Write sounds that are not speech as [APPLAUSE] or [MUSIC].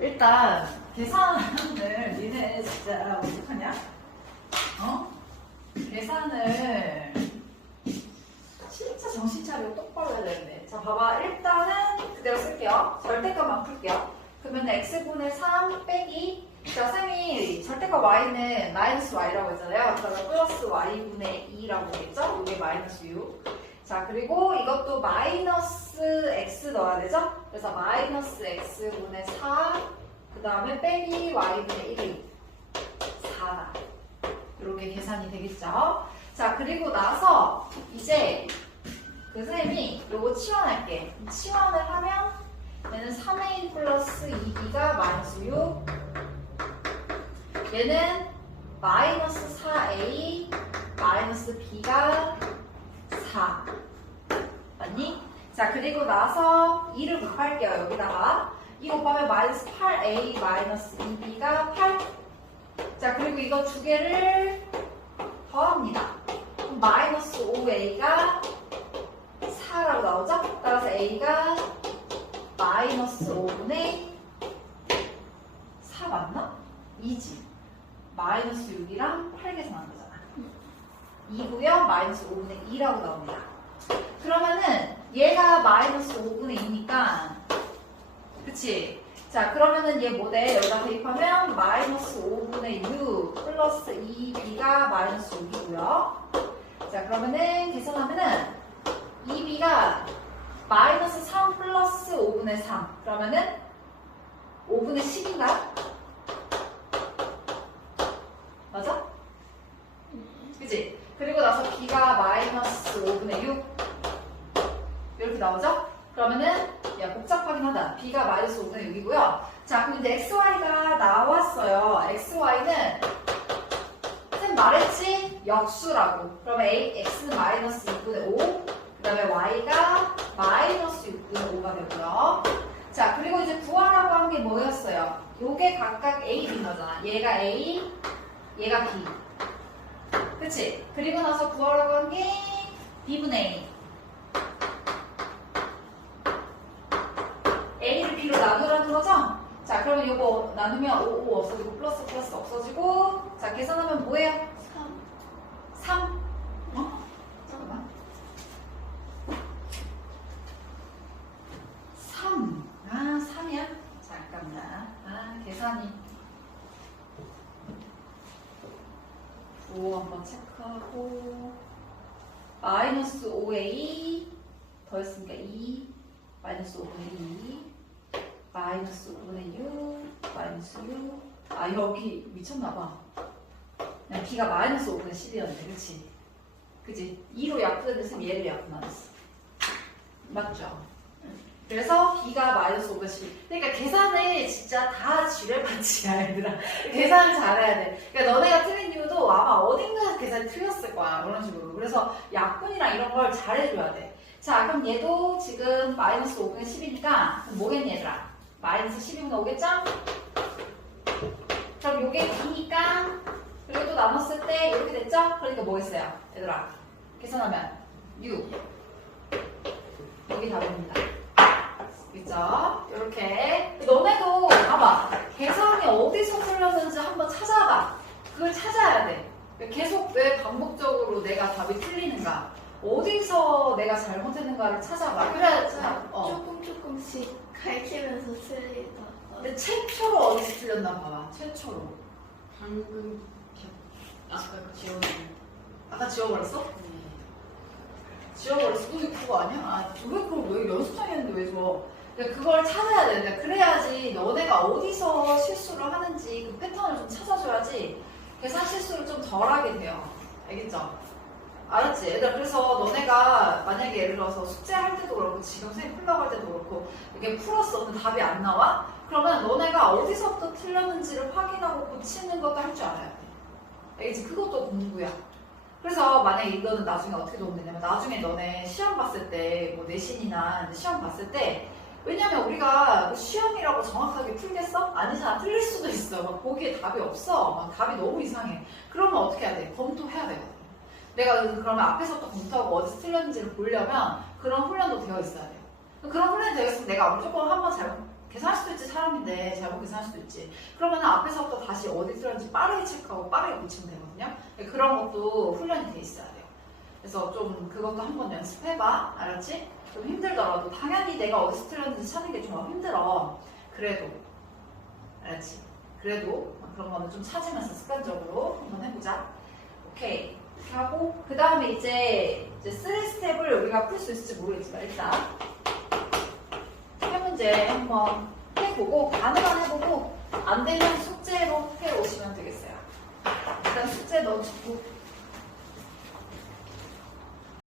일단 계산을 [LAUGHS] 니네 진짜 어떡하냐? 어? 계산을 진짜 정신 차리고 똑바로 해야 되는데 자 봐봐 일단은 그대로 쓸게요 절대값만 풀게요 그러면 x분의 3 빼기 자 쌤이 절대값 y는 마이너스 y라고 했잖아요 그러면 플러스 y분의 2라고 했죠? 이게 마이너스 6 자 그리고 이것도 마이너스 x 넣어야 되죠? 그래서 마이너스 x분의 4 그 다음에 빼기 y분의 1이 4다 이렇게 계산이 되겠죠? 자 그리고 나서 이제 그 쌤이 요거 치환할게 치환을 하면 얘는 3a 플러스 2b가 마이너스 6 얘는 마이너스 4a 마이너스 b가 4 맞니? 자 그리고 나서 2를 곱할게요 여기다가 이 곱하면 마이너스 8a 마이너스 2b가 8 자 그리고 이거 두 개를 더합니다 그럼 마이너스 5a가 4라고 나오죠? 따라서 a가 마이너스 5분의 4 맞나? 2지 마이너스 6이랑 8 계산한 거잖아 2고요 마이너스 5분의 2라고 나옵니다 그러면은 얘가 마이너스 5분의 2니까 그치? 자 그러면은 얘 모델 여기다 대입하면 마이너스 5분의 6 플러스 2b가 마이너스 6이고요 자 그러면은 계산하면은 2b가 마이너스 3 플러스 5분의 3 그러면은 5분의 10인가? 맞아? 그치? 그리고 나서 b가 마이너스 5분의 6 이렇게 나오죠? 그러면은 야 복잡하긴 하다. B가 마이너스 5분의 6이고요. 자 그럼 이제 xy가 나왔어요. xy는 쌤 말했지? 역수라고. 그러면 a, x는 마이너스 6분의 5 그 다음에 y가 마이너스 6분의 5가 되고요. 자 그리고 이제 구하라고 한 게 뭐였어요? 요게 각각 a, b인 거잖아. 얘가 a 얘가 b. 그치? 그리고 나서 구하라고 한 게 b분의 a 나누라는 거죠? 자 그러면 이거 나누면 5, 5 없어지고 플러스 플러스 없어지고 자 계산하면 뭐예요? 3. 3 어? 잠깐만 3 아, 3이야? 잠깐만 아, 계산이 5 한번 체크하고 마이너스 5a 더했으니까 2 마이너스 5분의 2 마이너스 5분의 6 마이너스 6 아 여기 미쳤나봐 그냥 b가 마이너스 5분의 10이었네 그치? 그치? 2로 약분했으면 얘를 약분하였어 맞죠? 그래서 b가 마이너스 5분의 10 그러니까 계산을 진짜 다 지뢰밭이야 얘들아 [LAUGHS] 계산을 잘해야 돼 그러니까 너네가 틀린 이유도 아마 어딘가에서 계산이 틀렸을 거야 그런 식으로 그래서 약분이랑 이런 걸 잘해줘야 돼 자, 그럼 얘도 지금 마이너스 5분의 10이니까 그럼 뭐겠니 얘들아? 마이너스 10이면 오겠죠? 그럼 요게 b니까 그리고 또 나눴을 때 이렇게 됐죠? 그러니까 뭐겠어요? 얘들아 계산하면 6 여기 답입니다 그죠? 이렇게 너네도 봐봐 계산이 어디서 틀렸는지 한번 찾아봐 그걸 찾아야 돼 계속 왜 반복적으로 내가 답이 틀리는가 어디서 내가 잘못했는가를 찾아봐 그래 자, 어. 조금 조금씩 가르치면서 틀리다. 근데 최초로 어디서 틀렸나 봐봐 최초로 방금 아까 지원 아까 지워버렸어? 지워버렸어? 이게 그거 아니야? 아, 왜 그걸 왜 연습장에 했는데 왜 줘? 그러니까 그걸 찾아야 되는데 그래야지 너네가 어디서 실수를 하는지 그 패턴을 좀 찾아줘야지 계산 실수를 좀 덜하게 돼요. 알겠죠? 알았지? 얘들아 그래서 너네가 만약에 예를 들어서 숙제할 때도 그렇고 지금 선생님 풀라고 할 때도 그렇고 이렇게 풀었어 근데 답이 안 나와? 그러면 너네가 어디서부터 틀렸는지를 확인하고 고치는 것도 할 줄 알아야 돼. 알겠지? 그것도 공부야. 그래서 만약에 이거는 나중에 어떻게 도움 되냐면 나중에 너네 시험 봤을 때 뭐 내신이나 시험 봤을 때 왜냐면 우리가 그 시험이라고 정확하게 풀겠어? 아니잖아 틀릴 수도 있어 막 거기에 답이 없어 막 답이 너무 이상해 그러면 어떻게 해야 돼? 검토해야 되거든 내가 그러면 앞에서부터 검토하고 어디서 틀렸는지를 보려면 그런 훈련도 되어 있어야 돼요. 그런 훈련이 되어 있으면 내가 무조건 한번 잘못 계산할 수도 있지 사람인데 잘못 계산할 수도 있지. 그러면 앞에서부터 다시 어디 들었는지 빠르게 체크하고 빠르게 고치면 되거든요. 그런 것도 훈련이 돼 있어야 돼요. 그래서 좀 그것도 한번 연습해봐. 알았지? 좀 힘들더라도 당연히 내가 어디서 틀렸는지 찾는 게 좀 힘들어. 그래도. 알았지? 그래도 그런 거는 좀 찾으면서 습관적으로 한번 해보자. 오케이 하고 그 다음에 이제 이제 3스텝을 우리가 풀 수 있을지 모르겠지만 일단 세 문제 한번 해보고 가능한 해보고 안 되면 숙제로 해오시면 되겠어요. 일단 숙제 넣어주고